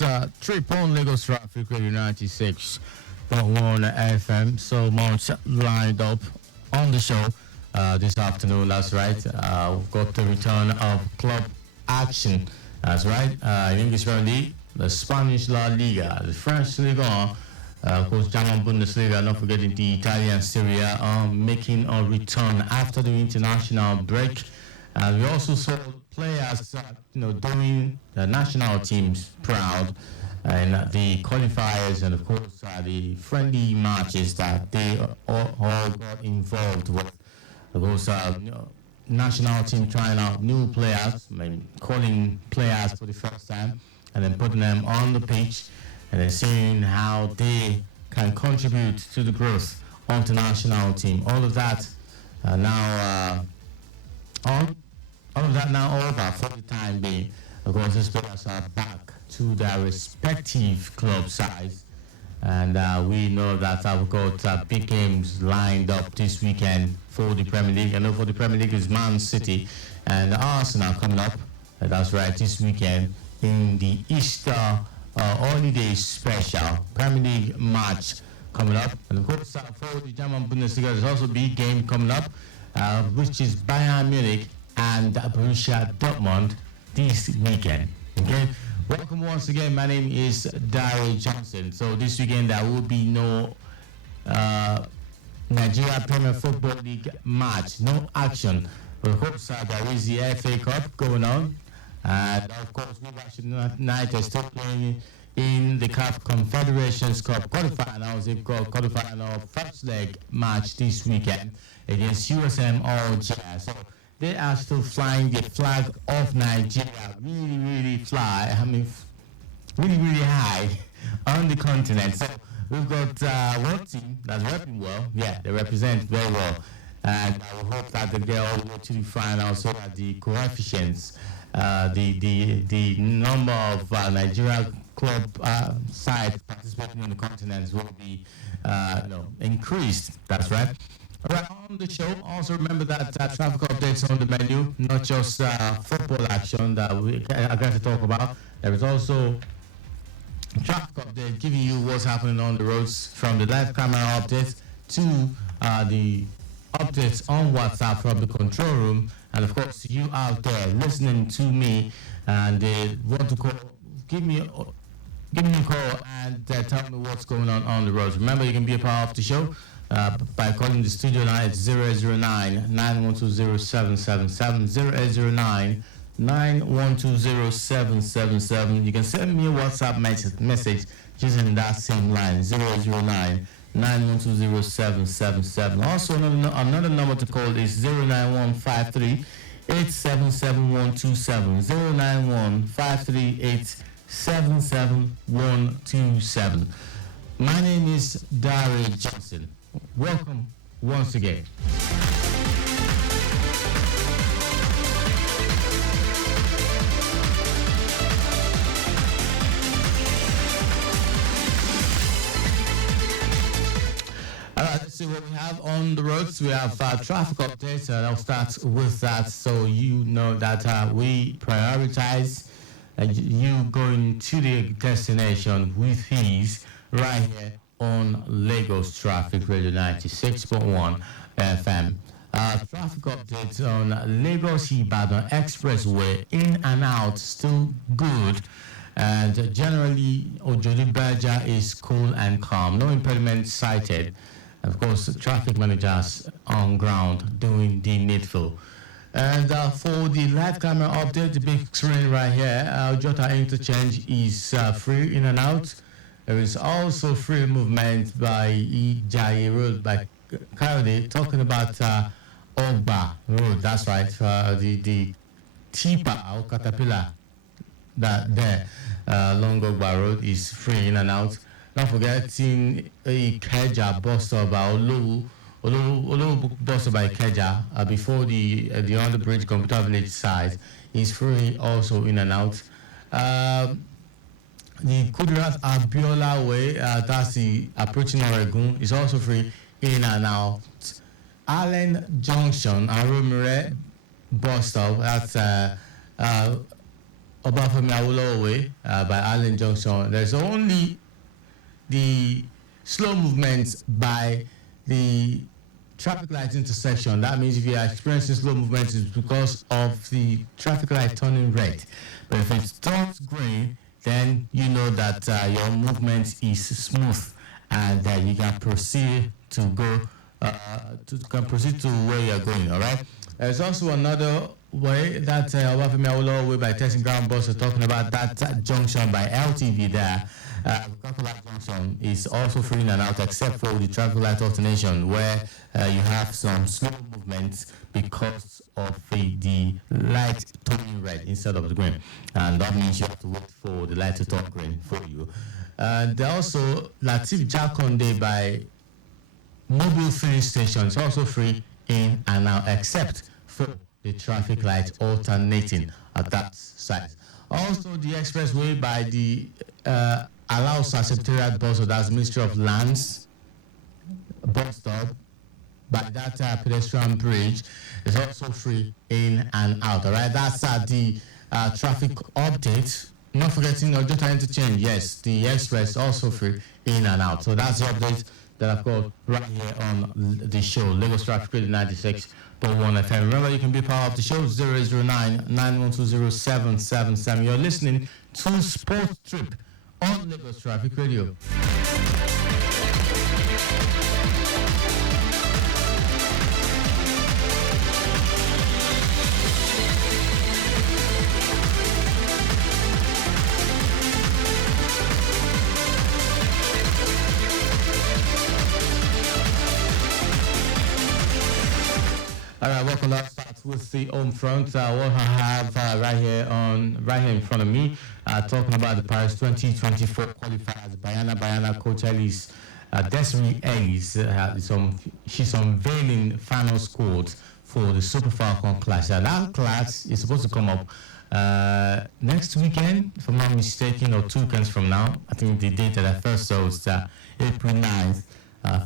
It's 3 Lagos Traffic Radio 96.1 FM. So much lined up on the show this afternoon. That's right. We've got the return of club action. That's right. In English Premier League, the Spanish La Liga, the French Ligue 1, of course, German Bundesliga, not forgetting the Italian Serie A, making a return after the international break. We also saw players, doing the national teams proud in the qualifiers and, of course, the friendly matches that they all got involved with. Of course, national team trying out new players, calling players for the first time, and then putting them on the pitch, and then seeing how they can contribute to the growth of the national team. All of that now over for the time being. Of course, these players are back to their respective club sides, and we know that we've got big games lined up this weekend for the Premier League. I know for the Premier League is Man City and Arsenal coming up. That's right, this weekend in the Easter holiday special Premier League match coming up. And of course, for the German Bundesliga, there's also a big game coming up, which is Bayern Munich and Borussia Dortmund this weekend. Okay, welcome once again. My name is Dari Johnson. So this weekend there will be no Nigeria Premier Football League match, no action. But of course, there is the FA Cup going on, and of course, Newcastle United still playing in the CAF Confederations Cup quarterfinals. They've got quarterfinal first leg match this weekend against USM Alger. So they are still flying the flag of Nigeria really high on the continent. So we've got one team that's repping well. Yeah, they represent very well. And I will hope that they get all the way to the final so that the coefficients, the number of Nigeria club sides participating in the continents will be increased. That's right. All right, on the show, also remember that traffic updates on the menu, not just football action that we are going to talk about. There is also traffic update giving you what's happening on the roads, from the live camera updates to the updates on WhatsApp from the control room. And of course, you out there listening to me and want to call, give me a call and tell me what's going on the roads. Remember, you can be a part of the show by calling the studio line at 009-912-0777, 009-912-0777. You can send me a WhatsApp message using that same line, 009-912-0777. Also, another number to call is 09153 877-127, 09153877127. My name is Dari Johnson. Welcome once again. Let's see what we have on the roads. We have traffic updates, and I'll start with that so you know that we prioritize you going to the destination with ease right here on Lagos Traffic Radio 96.1 FM. Traffic updates on Lagos Ibadan Expressway, in and out, still good. And generally, Ojodi Baja is cool and calm. No impediment cited. Of course, traffic managers on ground doing the needful. And for the live camera update, the big screen right here, Jota Interchange is free in and out. There is also free movement by Ijaye Road by Kayode, talking about Ogba Road. That's right, the Tipa or Caterpillar that there along Ogba Road is free in and out. Not forgetting Ikeja bus stop by Olowu bus stop by Ikeja before the underbridge Computer Village side is free also in and out. The Kudirat Abiola way, that's the approaching Oregon, is also free in and out. Allen Junction, Aromire bus stop, that's Obafemi Awolowo Way by Allen Junction. There's only the slow movements by the traffic light intersection. That means if you are experiencing slow movements, it's because of the traffic light turning red. But if it turns green, then you know that your movement is smooth and you can proceed to go to where you're going. All right. There's also another way that Obafemi Awolowo Way by Testing Ground Bus are talking about that junction by LTV there. Traffic light junction is also free in and out except for the traffic light alternation where you have some slow movements because of the light turning red instead of the green, and that means you have to wait for the light to turn green for you. There also Latif Jakonde by Mobile Filling Station is also free in and out except for the traffic light alternating at that site. Also the expressway by the Alausa Secretariat bus, so that's Ministry of Lands bus stop by that pedestrian bridge is also free in and out. All right, that's the traffic update. Not forgetting Ojota Interchange, yes, the express also free in and out. So that's the update that I've got right here on the show, Lagos Traffic Radio 96.1 FM. Remember, you can be part of the show, 009-9120-777. You're listening to Sports Trip on Lagos Traffic Radio. All right, welcome. Let's start with the home front. What I have right here in front of me, talking about the Paris 2024 qualifiers. Bayana coach Elise Desiree Ellis, she's unveiling final scores for the Super Falcon Clash. That class is supposed to come up next weekend, if I'm not mistaken, or 2 weekends from now. I think the date that I first saw was April 9th.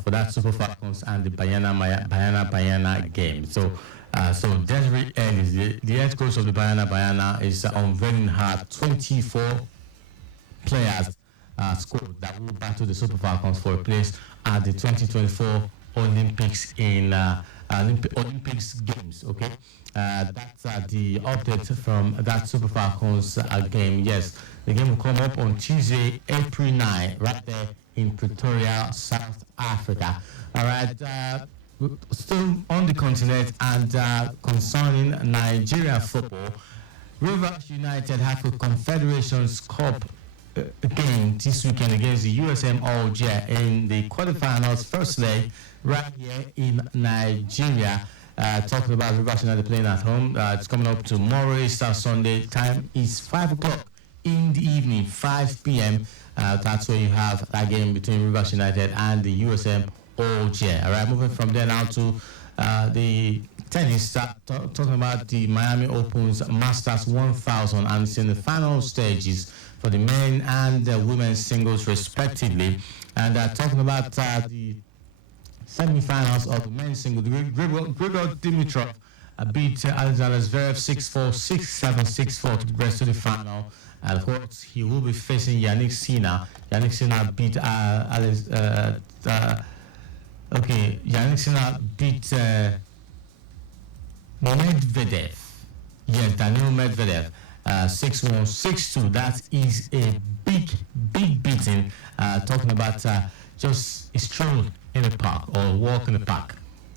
For that Super Falcons and the Bayana game. So Desiree Ellis, the head coach of the Bayana is unveiling her 24 players squad that will battle the Super Falcons for a place at the 2024 Olympics in Olympics games. Okay, that's the update from that Super Falcons game. Yes, the game will come up on Tuesday, April 9, right there in Pretoria, South Africa. All right, still on the continent and concerning Nigeria football, Rivers United have a Confederations Cup game this weekend against the USM Alger in the quarterfinals, first leg, right here in Nigeria. Talking about Rivers United playing at home, it's coming up tomorrow, Easter Sunday. Time is 5 o'clock in the evening, 5 p.m. That's where you have that game between Rivers United and the USM Alger. All right, moving from there now to the tennis. Talking about the Miami Open's Masters 1000, and it's in the final stages for the men and the women's singles respectively. And talking about the semi-finals of the men's singles, Grigor Dimitrov beat Alexander Zverev 6-4, 6-7, 6-4 to progress to the final. And of course, he will be facing Yannick Sinner. Yannick Sinner beat Yannick Sinner beat Medvedev. Yes, Daniil Medvedev, 6-1, 6-2. That is a big beating. Talking about just a stroll in the park or walk in the park,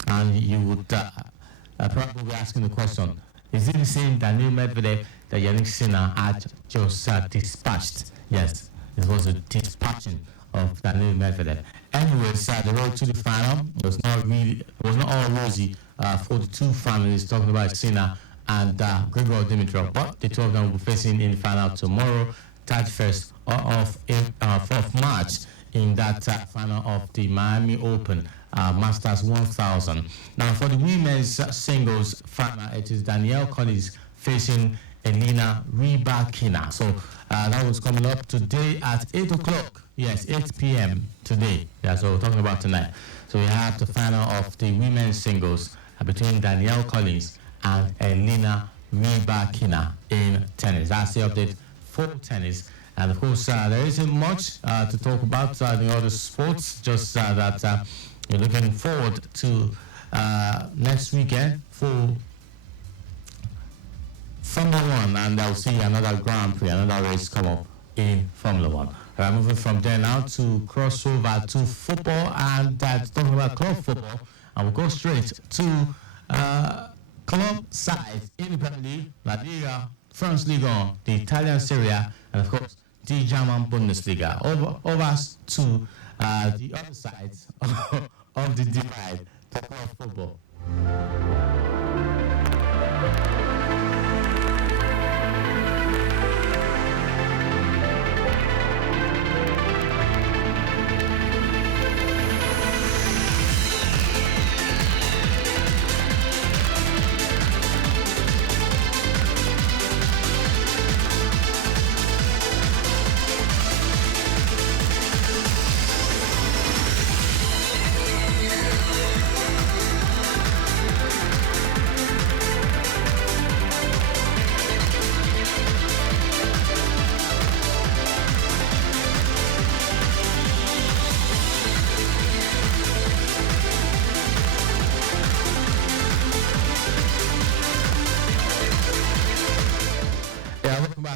and you would probably be asking the question: is it the same Daniil Medvedev that Yannick Sinner had just dispatched? Yes, it was a dispatching of Daniil Medvedev. Anyways, the road to the final was not all rosy for the two finalists. Talking about Sinner and Grigor Dimitrov, but the two of them will be facing in the final tomorrow, 31st of March, in that final of the Miami Open Masters 1000. Now, for the women's singles final, it is Danielle Collins facing Elena Rybakina. So that was coming up today at 8 o'clock. Yes, 8 p.m. today. That's what we're talking about tonight. So we have the final of the women's singles between Danielle Collins and Elena Rybakina in tennis. That's the update for tennis. And of course, there isn't much to talk about the other sports, just that you're looking forward to next weekend for Formula One, and I'll see another Grand Prix, another race come up in Formula One. Moving from there now to crossover to football, and talking about club football, and we'll go straight to club side in the Premier League, La Liga, France Ligue 1, the Italian Serie A, and of course the German Bundesliga. Over to the other side of the divide, to club football.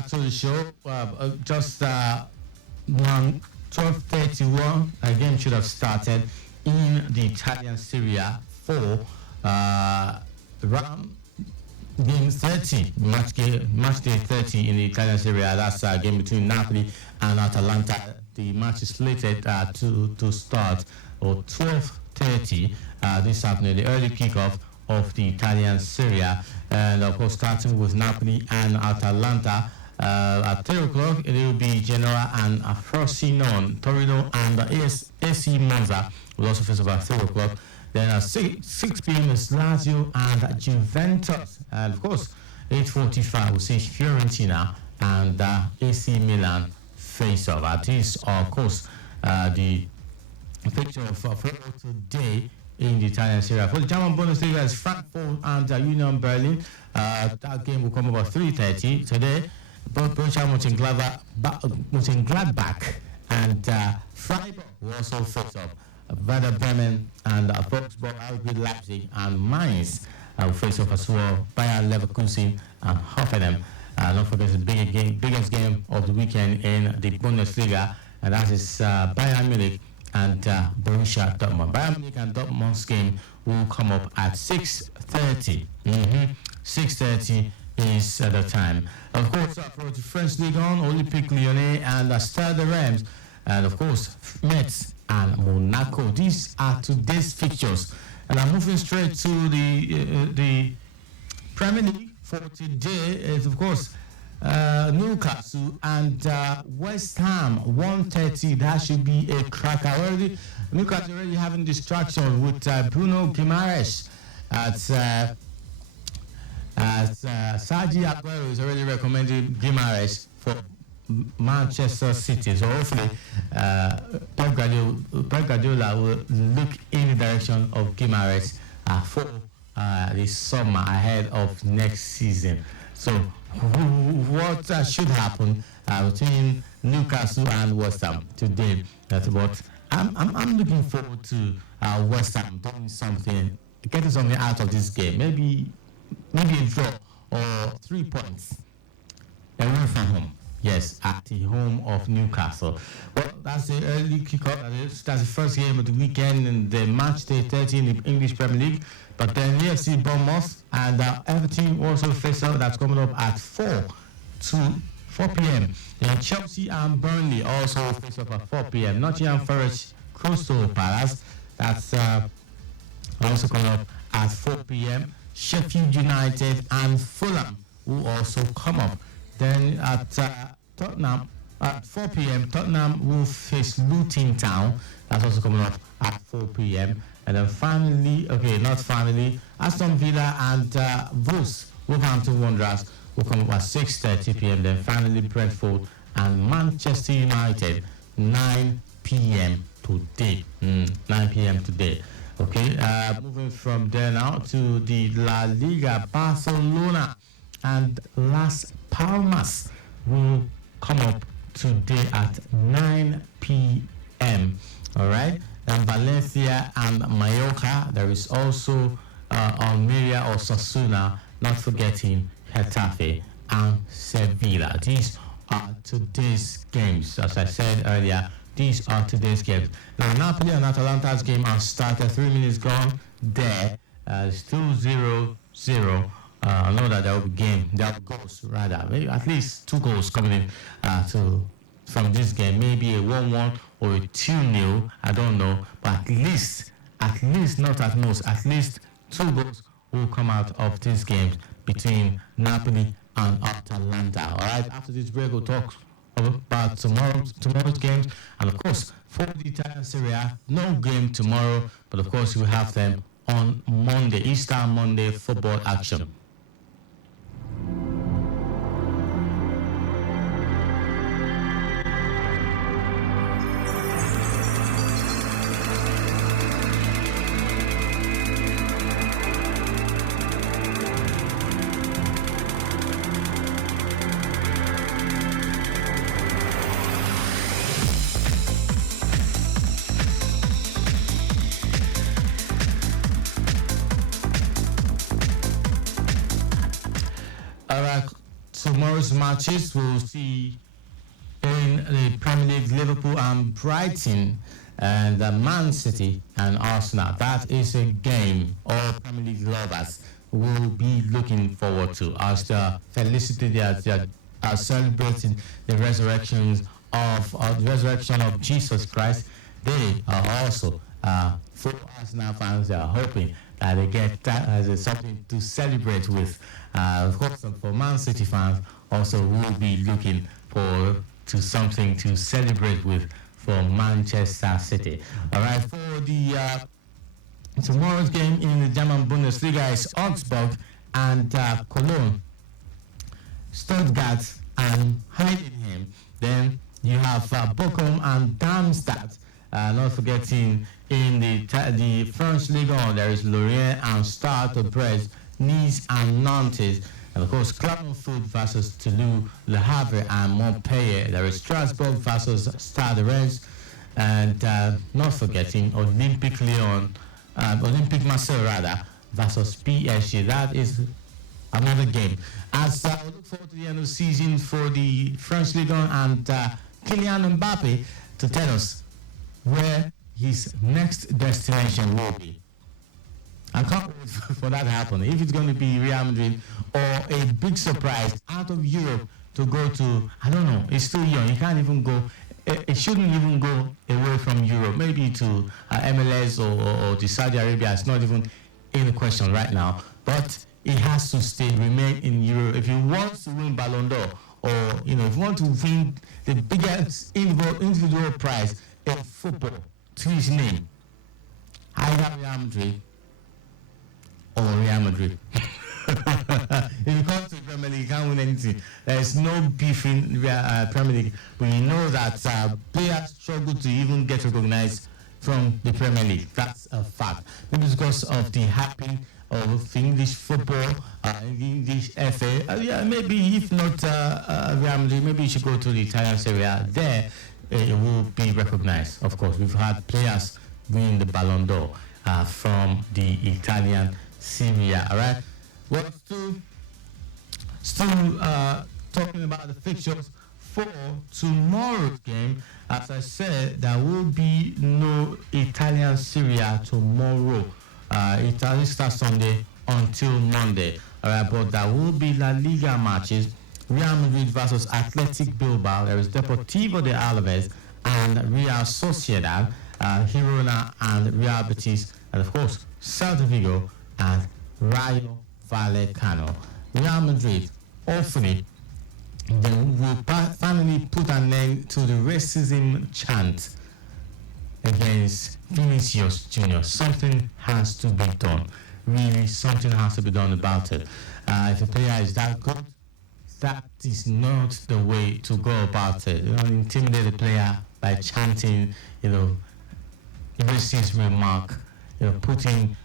To the show, just 12:31. A game should have started in the Italian Serie A for round game 30, match day 30 in the Italian Serie A. That's a game between Napoli and Atalanta. The match is slated to start at 12:30 this afternoon, the early kickoff of the Italian Serie A, and of course starting with Napoli and Atalanta. At 3 o'clock, it will be Genoa and Frosinone. Torino and AC Monza will also face over at 3 o'clock. Then at 6 p.m. is Lazio and Juventus. And of course, 8:45 we'll see Fiorentina and AC Milan face off. This, of course, the picture for today in the Italian Serie A. For the German Bundesliga, is Frankfurt and Union Berlin. That game will come about 3:30 today. Both Borussia Mönchengladbach and Freiburg will also face up. Werder Bremen and Wolfsburg, RB Leipzig and Mainz will face off as well. Bayer Leverkusen and Hoffenheim. Don't forget the biggest game of the weekend in the Bundesliga, and that is Bayern Munich and Borussia Dortmund. Bayern Munich and Dortmund's game will come up at 6:30. 6:30 is the time. Of course, for the French Ligue 1, Olympique Lyonnais and Stade Reims, and of course, Metz and Monaco. These are today's fixtures. And I'm moving straight to the Premier League for today. Is of course Newcastle and West Ham, 1:30. That should be a cracker. Newcastle already having distraction with Bruno Guimaraes as Sergio Aguero is already recommending Guimaraes for Manchester City. So hopefully Pep Guardiola will look in the direction of Guimaraes for this summer ahead of next season. So what should happen between Newcastle and West Ham today? That's what I'm looking forward to. West Ham doing something, getting something out of this game. Maybe a draw or 3 points away from home. Yes, at the home of Newcastle. Well, that's the early kickoff. That's the first game of the weekend in the match day 30 in the English Premier League. But then AFC Bournemouth and Everton also face up. That's coming up at 4 p.m. Then Chelsea and Burnley also face up at 4 p.m. Nottingham Forest, Crystal Palace. That's also coming up at 4 p.m. Sheffield United and Fulham will also come up. Then at Tottenham, at 4 p.m., Tottenham will face Luton Town. That's also coming up at 4 p.m. And then finally, Aston Villa and Wolverhampton Wanderers will come up at 6:30 p.m. Then finally, Brentford and Manchester United, 9 p.m. today. 9 p.m. today. Okay, moving from there now to the La Liga. Barcelona and Las Palmas will come up today at 9 p.m. All right, and Valencia and Mallorca. There is also Almeria or Sasuna, not forgetting Getafe and Sevilla. These are today's games. As I said earlier, these are today's games. Now, Napoli and Atalanta's game has started. 3 minutes gone there. Still 0-0. I know that there will be goals rather. Maybe at least 2 goals coming in from this game. Maybe a 1-1 or a 2-0. I don't know. But at least not at most, at least 2 goals will come out of this game between Napoli and Atalanta. All right. After this break, we'll talk about tomorrow's games, and of course for the Italian Serie A, no game tomorrow, but of course we have them on Monday, Easter Monday football action. Tomorrow's matches we'll see in the Premier League: Liverpool and Brighton, and Man City and Arsenal. That is a game all Premier League lovers will be looking forward to, as they are celebrating the resurrection of Jesus Christ. They are also for Arsenal fans, they are hoping that they get that as something to celebrate with. Of course, for Man City fans, also will be looking to something to celebrate with for Manchester City. All right, for the tomorrow's game in the German Bundesliga is Augsburg and Cologne, Stuttgart and Heidenheim. Then you have Bochum and Darmstadt. Not forgetting in the French Ligue 1, there is Lorient and Stade Brest, Nice and Nantes, and of course Clermont Foot versus Toulouse, Le Havre and Montpellier. There is Strasbourg versus Stade Rennes, and not forgetting Olympique Marseille rather versus PSG. That is another game. As we look forward to the end of the season for the French Ligue 1 and Kylian Mbappe to tell us where his next destination will be. I can't wait for that to happen. If it's going to be Real Madrid or a big surprise out of Europe to go to, I don't know, it's still young. He can't even go, it shouldn't even go away from Europe. Maybe to MLS or to Saudi Arabia. It's not even in the question right now. But he has to remain in Europe. If he wants to win Ballon d'Or, or if you want to win the biggest individual prize in football to his name, either Real Madrid or Real Madrid. If you come to the Premier League, you can't win anything. There's no beef in Premier League, but you know that players struggle to even get recognized from the Premier League. That's a fact. Maybe because of the hyping of English football, English FA. Maybe if not Real Madrid, maybe you should go to the Italian Serie A. There, it will be recognized. Of course, we've had players win the Ballon d'Or from the Italian Serie A. All right. Well, still talking about the fixtures for tomorrow's game. As I said, there will be no Italian Serie A tomorrow. Italy starts Sunday until Monday. All right, but there will be La Liga matches. Real Madrid versus Athletic Bilbao. There is Deportivo de Alaves and Real Sociedad, Girona and Real Betis, and of course Celta Vigo and Rayo Vallecano. Real Madrid, hopefully, they will finally put an end to the racism chant against Vinicius Jr. Something has to be done. Really, something has to be done about it. If a player is that good, that is not the way to go about it. You don't intimidate the player by chanting, racist remark, putting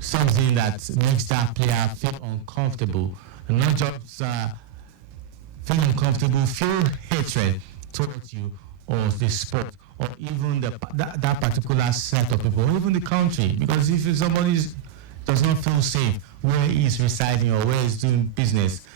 something that makes that player feel uncomfortable, and not just feel uncomfortable, feel hatred towards you or the sport or even that particular set of people, or even the country. Because if somebody does not feel safe where he's residing or where he's doing business,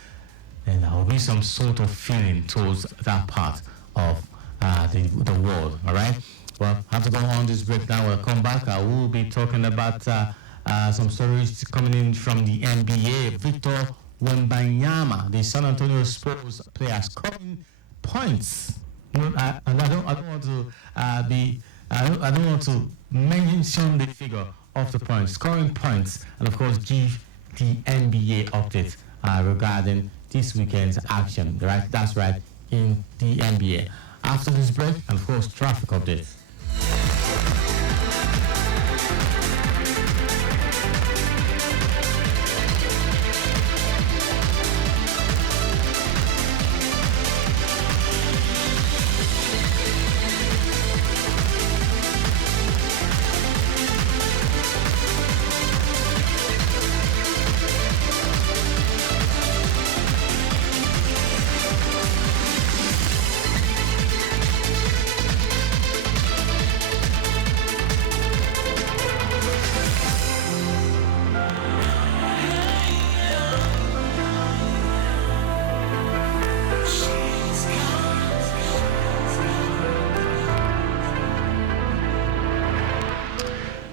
then there will be some sort of feeling towards that part of the world. All right. Well, I have to go on this break now. We'll come back. I will be talking about some stories coming in from the NBA. Victor Wembanyama, the San Antonio Spurs player, scoring points. And I don't want to I don't want to mention the figure of the points, scoring points, and of course give the NBA update regarding this weekend's action. Right, that's right, in the NBA. After this break, and of course, traffic updates.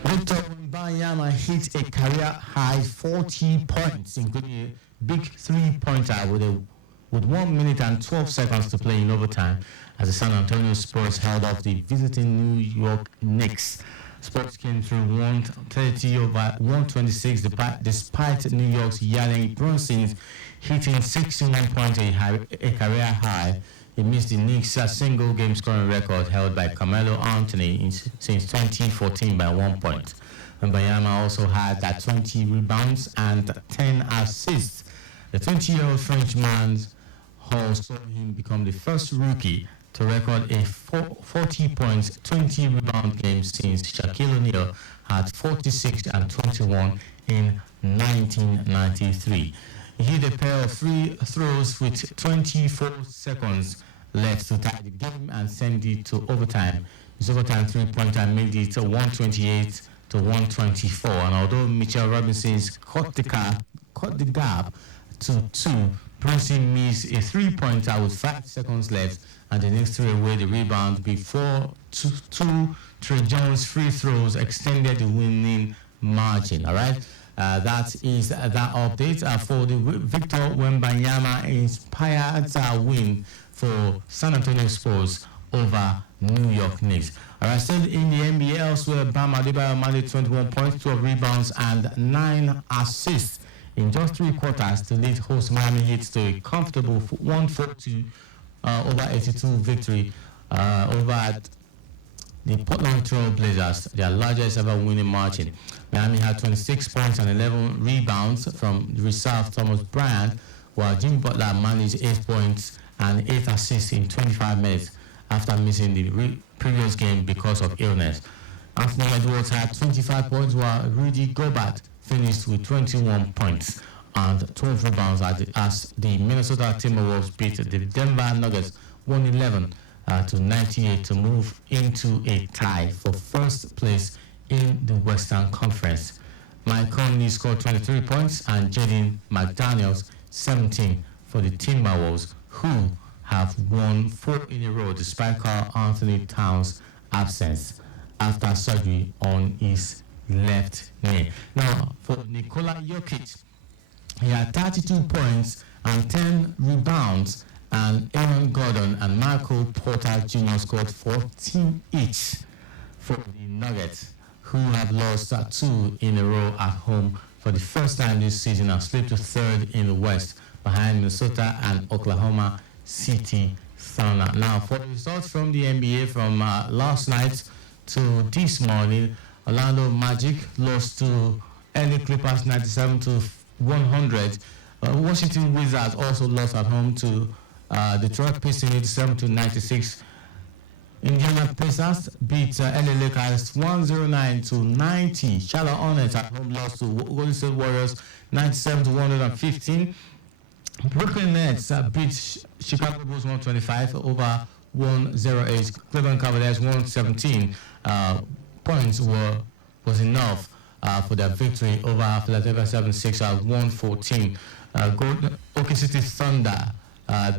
Victor Wembanyama hit a career-high 40 points, including a big three-pointer with 1 minute and 12 seconds to play in overtime as the San Antonio Spurs held off the visiting New York Knicks. Spurs came through 130 over 126 despite New York's Jalen Brunson hitting 61 points, a career high. He missed the Knicks' single game scoring record held by Carmelo Anthony since 2014 by 1 point. Wembanyama also had 20 rebounds and 10 assists. The 20-year-old Frenchman's Hall saw him become the first rookie to record a 40 points, 20 rebound game since Shaquille O'Neal had 46 and 21 in 1993. He hit a pair of free throws with 24 seconds left to tie the game and send it to overtime. His overtime three-pointer made it 128 to 124. And although Mitchell Robinson's caught the gap to 2, Brunson missed a three-pointer with 5 seconds left, and the Knicks threw away the rebound before two Trey Jones free throws extended the winning margin. All right. That is that update for the Victor Wembanyama inspired win for San Antonio Spurs over New York Knicks. Alright, still in the NBA elsewhere, Bam Adebayo managed 21 points, 12 rebounds, and 9 assists in just 3 quarters to lead host Miami Heat to a comfortable 142 over 82 victory over the Portland Trail Blazers, their largest ever winning margin. Miami had 26 points and 11 rebounds from reserve Thomas Bryant, while Jimmy Butler managed 8 points and 8 assists in 25 minutes after missing the previous game because of illness. Anthony Edwards had 25 points, while Rudy Gobert finished with 21 points and 12 rebounds as the Minnesota Timberwolves beat the Denver Nuggets 111 to 98 to move into a tie for first place in the Western Conference. Mike Conley scored 23 points and Jaden McDaniels 17 for the Timberwolves, who have won 4 in a row despite Karl Anthony Towns' absence after surgery on his left knee. Now, for Nikola Jokic, he had 32 points and 10 rebounds, and Aaron Gordon and Michael Porter Jr. scored 14 each for the Nuggets, who have lost 2 in a row at home for the first time this season and slipped to 3rd in the West behind Minnesota and Oklahoma City Thunder. Now, for the results from the NBA from last night to this morning, Orlando Magic lost to LA Clippers 97 to 100. Washington Wizards also lost at home to Detroit Pistons 87 to 96. Indiana Pacers beat LA Lakers 109-90. Charlotte Hornets at home lost to Golden State Warriors 97-115. Brooklyn Nets beat Chicago Bulls 125 over 108. Cleveland Cavaliers 117 points was enough for their victory over Philadelphia 76 at 114. OKC City Thunder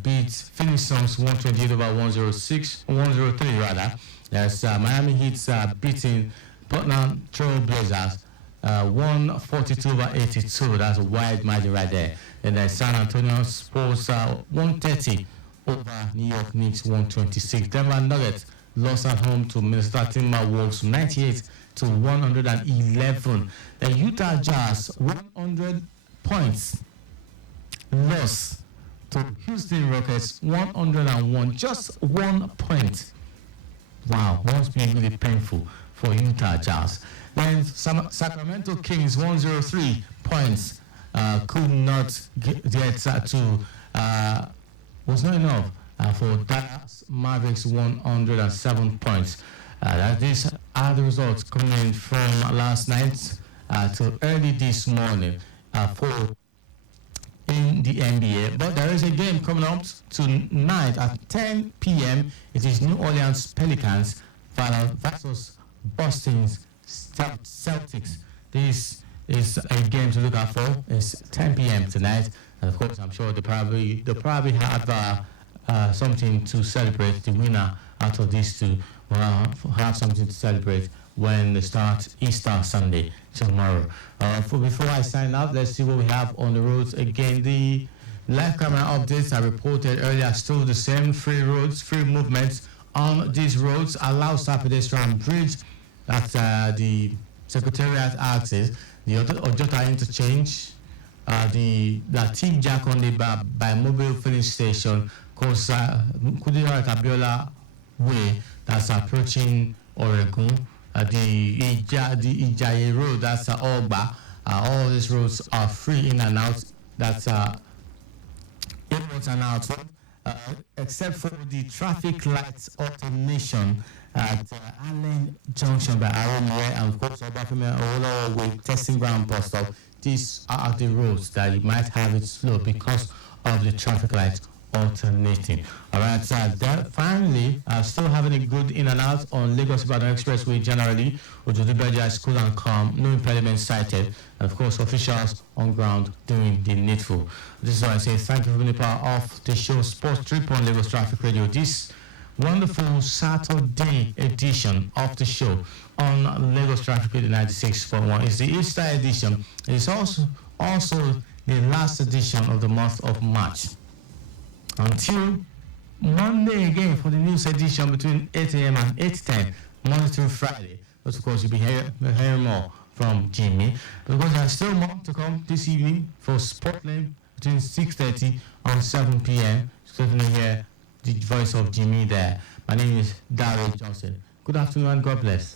beat Phoenix Suns 128 over 103 rather. As Miami Heat beating Portland Trail Blazers 142 over 82. That's a wide margin right there. And then San Antonio Spurs 130 over New York Knicks 126. Denver Nuggets lost at home to Minnesota Timberwolves 98-111. The Utah Jazz 100 points loss to Houston Rockets 101. Just 1 point. Wow, must be really painful for Utah Jazz. Then Sacramento Kings 103 points could not get to was not enough for Dallas Mavericks 107 points. These are the results coming from last night till early this morning in the NBA. But there is a game coming up tonight at 10 p.m. It is New Orleans Pelicans versus Boston's Celtics. This is a game to look out for. It's 10 p.m. tonight, and of course, I'm sure they'll probably have something to celebrate. The winner out of these two will have something to celebrate when they start Easter Sunday tomorrow. Before I sign up, let's see what we have on the roads again. The live camera updates I reported earlier are still the same. Free roads, free movements on these roads. Allow pedestrian bridge at the Secretariat axis, the Ojota interchange, the Team Jack on the by mobile filling station, cause Kudira Abiola Way that's approaching Oregon, the Ijaye Road, that's Ogba. All these roads are free in and out. That's inwards and outwards, except for the traffic lights automation at Allen Junction by Aromwe and of course Obafemi Awolowo Way Testing Ground bus stop. These are the roads that you might have it slow because of the traffic lights alternating. Alright, finally, still having a good in and out on Lagos Ibadan Expressway generally, Ojodubeja is cool and calm, no impediments cited, and of course officials on ground doing the needful. This is why I say thank you for being a part of the show Sports Trip on Lagos Traffic Radio. This wonderful Saturday edition of the show on Lagos Traffic Radio 96.1 is the Easter edition. It's also the last edition of the month of March. Until Monday again for the news edition between 8 a.m. and 8:10, Monday through Friday. But of course, you'll be hearing more from Jimmy. Because there's still more to come this evening for Sportland between 6:30 and 7 p.m. So you hear the voice of Jimmy there. My name is Daryl Johnson. Good afternoon and God bless.